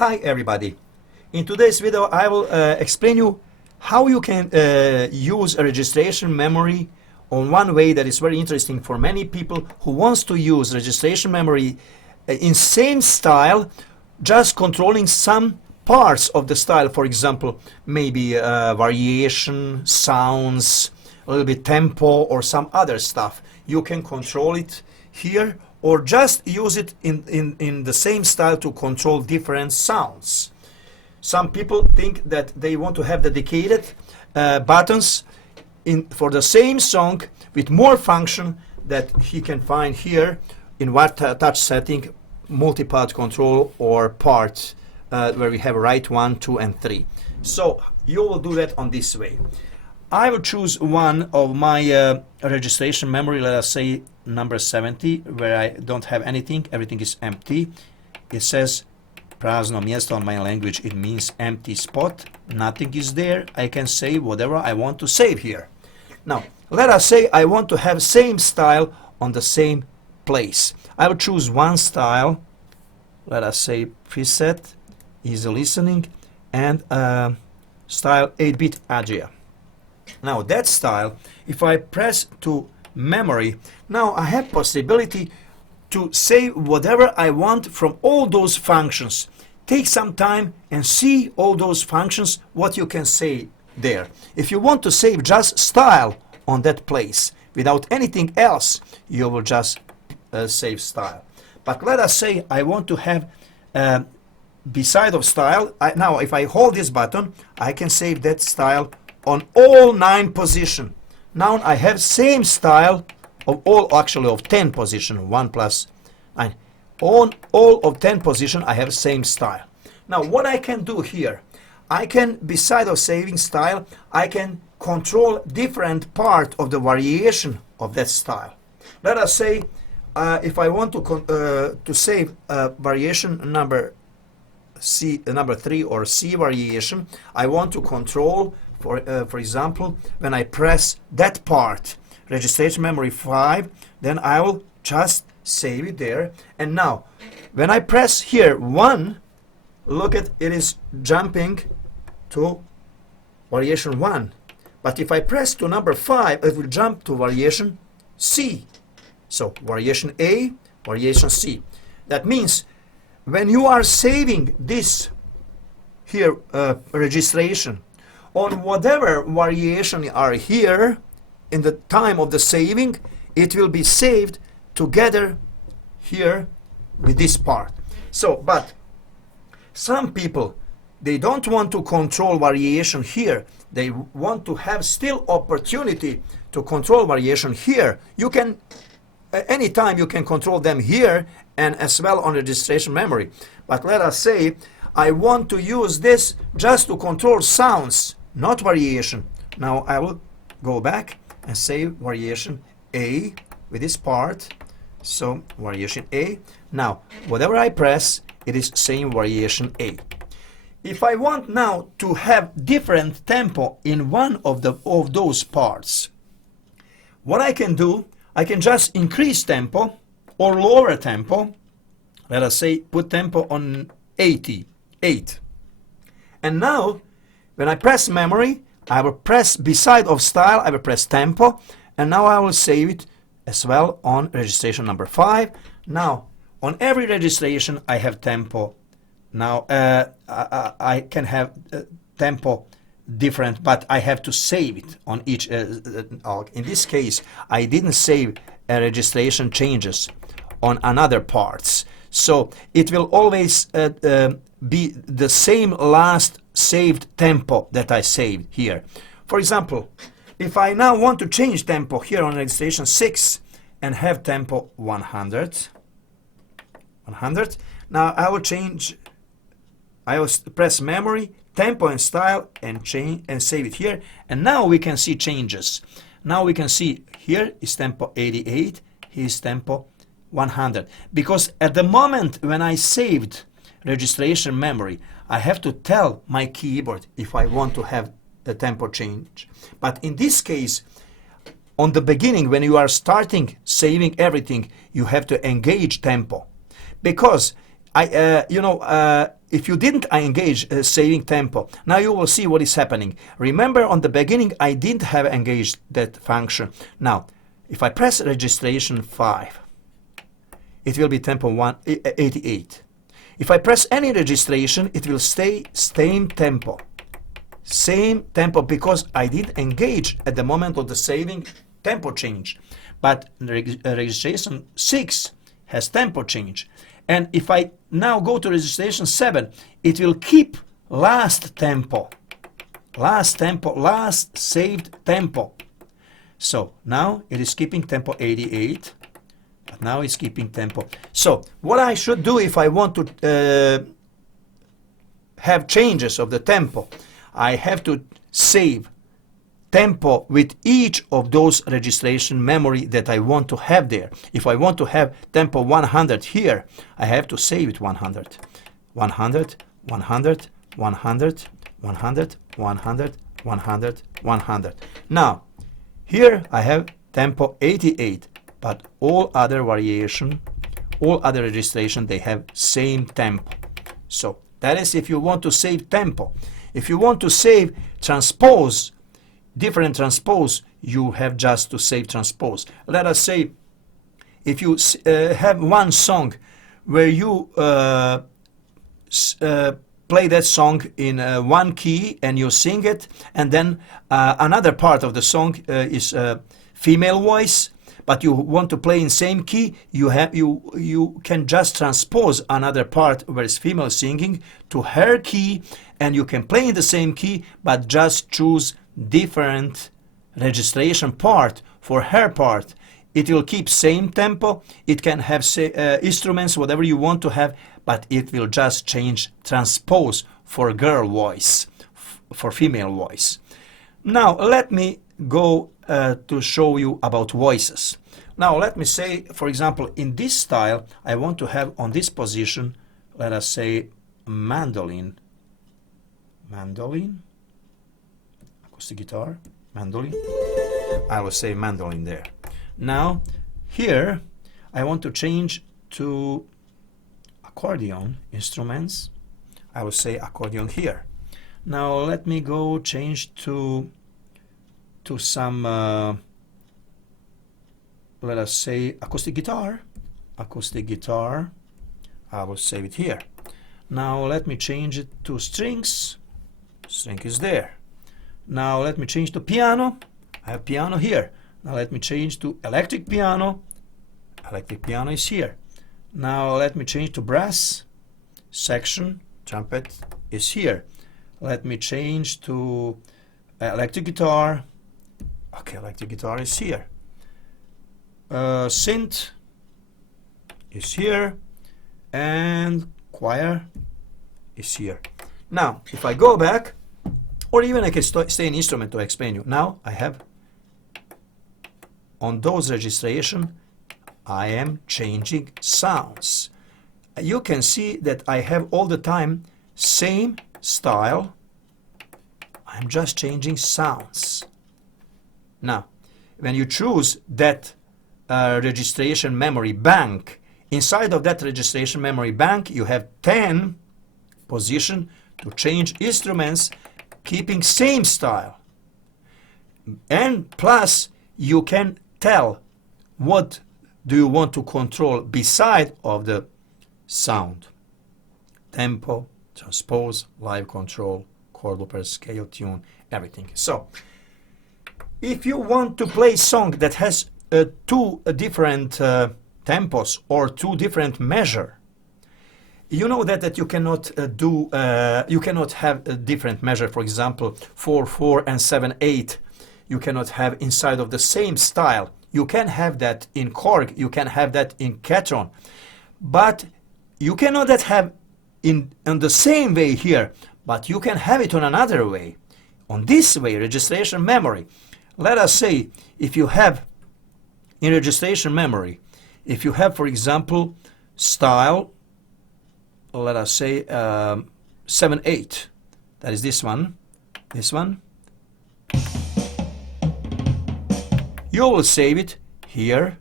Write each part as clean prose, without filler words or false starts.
Hi everybody. In today's video I will explain you how you can use a registration memory on one way that is very interesting for many people who wants to use registration memory in same style, just controlling some parts of the style. For example, maybe variation, sounds, a little bit tempo or some other stuff. You can control it here or just use it in the same style to control different sounds. Some people think that they want to have dedicated buttons for the same song with more function that he can find here in what touch setting, multi-part control or part where we have right 1, 2 and 3. So you will do that on this way. I will choose one of my registration memory, let us say number 70, where I don't have anything, everything is empty. It says prazno mjesto on my language, it means empty spot, nothing is there. I can save whatever I want to save here. Now, let us say I want to have same style on the same place. I will choose one style, let us say preset, easy listening, and style 8-bit Agia. Now that style, if I press to memory, now I have possibility to save whatever I want from all those functions. Take some time and see all those functions, what you can say there. If you want to save just style on that place without anything else, you will just save style. But let us say I want to have beside of style, now if I hold this button, I can save that style on all 9 position. Now I have same style of all, actually of 10 position, 1 plus 9. On all of 10 position I have same style. Now what I can do here, I can, beside of saving style, I can control different part of the variation of that style. Let us say if I want to save variation number C, number 3 or C variation, I want to control for example, when I press that part, registration memory 5, then I will just save it there. And now, when I press here 1, look at it is jumping to variation 1. But if I press to number 5, it will jump to variation C. So variation A, variation C. That means when you are saving this here registration, on whatever variation are here in the time of the saving, it will be saved together here with this part. So, but some people, they don't want to control variation here. They want to have still opportunity to control variation here. You can, anytime you can control them here and as well on registration memory. But let us say I want to use this just to control sounds, not variation. Now I will go back and save variation A with this part. So variation A. Now whatever I press, it is same variation A. If I want now to have different tempo in one of those parts, what I can do, I can just increase tempo or lower tempo. Let us say put tempo on 88. And now when I press memory, I will press beside of style, I will press tempo, and now I will save it as well on registration number 5. Now, on every registration, I have tempo. Now, I can have tempo different, but I have to save it on each. In this case, I didn't save registration changes on another parts. So it will always be the same last saved tempo that I saved here. For example, if I now want to change tempo here on registration 6 and have tempo 100, now I will change, I will press memory, tempo and style and change and save it here. And now we can see changes. Now we can see here is tempo 88, here is tempo 100. Because at the moment when I saved registration memory, I have to tell my keyboard if I want to have the tempo change. But in this case, on the beginning, when you are starting saving everything, you have to engage tempo. Because if you didn't engage saving tempo, now you will see what is happening. Remember, on the beginning, I didn't have engaged that function. Now, if I press registration 5, it will be tempo 188. If I press any registration, it will stay same tempo. Same tempo, because I did engage at the moment of the saving tempo change. But registration 6 has tempo change. And if I now go to registration 7, it will keep last tempo. Last tempo, last saved tempo. So now it is keeping tempo 88. But now it's keeping tempo. So what I should do if I want to have changes of the tempo, I have to save tempo with each of those registration memory that I want to have there. If I want to have tempo 100 here, I have to save it 100. 100, 100, 100, 100, 100, 100, 100. Now, here I have tempo 88, but all other variation, all other registration, they have same tempo. So that is if you want to save tempo. If you want to save transpose, different transpose, you have just to save transpose. Let us say if you have one song where you play that song in one key and you sing it, and then another part of the song is female voice, but you want to play in same key, you can just transpose another part where it's female singing to her key, and you can play in the same key, but just choose different registration part for her part. It will keep same tempo. It can have instruments, whatever you want to have, but it will just change transpose for girl voice, for female voice. Now let me go to show you about voices. Now let me say, for example, in this style, I want to have on this position, let us say mandolin, acoustic guitar, mandolin. I will say mandolin there. Now here I want to change to accordion instruments. I will say accordion here. Now let me go change to some let us say acoustic guitar. I will save it here. Now let me change it to strings. String is there. Now let me change to piano. I have piano here. Now let me change to electric piano. Electric piano is here. Now let me change to brass section. Trumpet is here. Let me change to electric guitar. Okay, electric guitar is here. Synth is here, and choir is here. Now, if I go back, or even I can stay in instrument to explain you. Now I have on those registration, I am changing sounds. You can see that I have all the time same style. I'm just changing sounds. Now, when you choose that registration memory bank, inside of that registration memory bank, you have 10 position to change instruments, keeping same style. And plus, you can tell what do you want to control beside of the sound. Tempo, transpose, live control, chord looper, scale, tune, everything. So, if you want to play a song that has two different tempos or two different measure, you know that you cannot you cannot have a different measure. For example, 4/4 and 7/8. You cannot have inside of the same style. You can have that in Korg. You can have that in Ketron, but you cannot have in the same way here. But you can have it on another way. On this way, registration memory. Let us say if you have in registration memory, if you have, for example, style, let us say 7/8, that is this one, you will save it here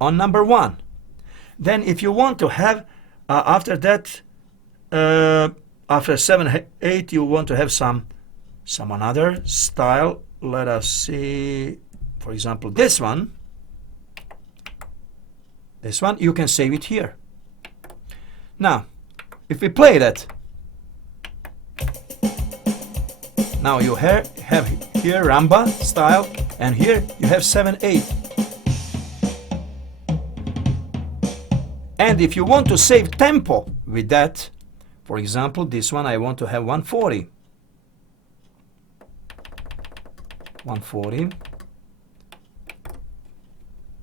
on number 1. Then if you want to have After that, after 7, 8, you want to have some another style. Let us see, for example, this one. This one, you can save it here. Now, if we play that, now you have here Ramba style, and here you have 7, 8. And if you want to save tempo with that, for example, this one I want to have 140. 140.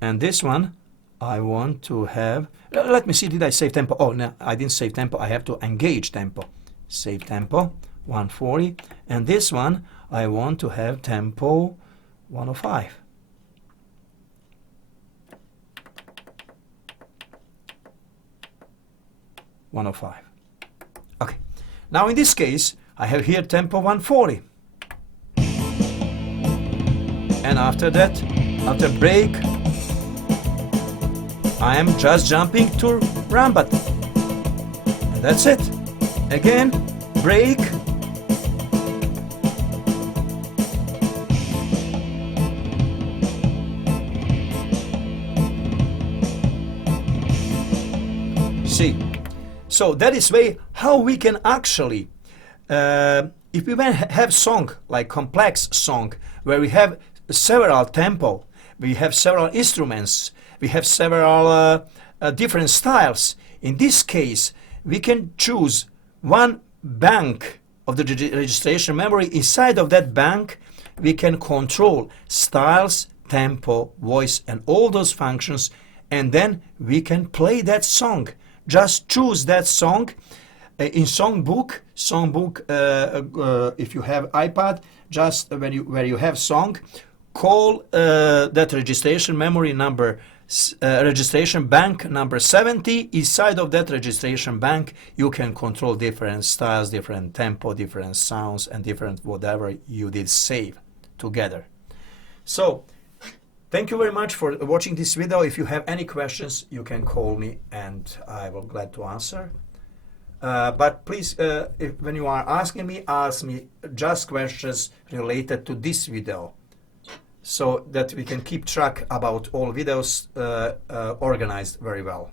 And this one I want to have, let me see, did I save tempo? Oh, no, I didn't save tempo. I have to engage tempo. Save tempo, 140. And this one, I want to have tempo 105. Okay. Now in this case, I have here tempo 140. And after that, after break, I am just jumping to Rambat. And that's it. Again, break. See, so that is way how we can actually, if we have song, like complex song, where we have several tempo, we have several instruments, we have several different styles. In this case, we can choose one bank of the registration memory. Inside of that bank, we can control styles, tempo, voice, and all those functions, and then we can play that song. Just choose that song. In songbook, if you have iPad, just where you have song, call that registration memory number, registration bank number 70. Inside of that registration bank, you can control different styles, different tempo, different sounds, and different whatever you did save together. So, thank you very much for watching this video. If you have any questions, you can call me and I will glad to answer. But please, when you are asking me, ask me just questions related to this video, so that we can keep track about all videos organized very well.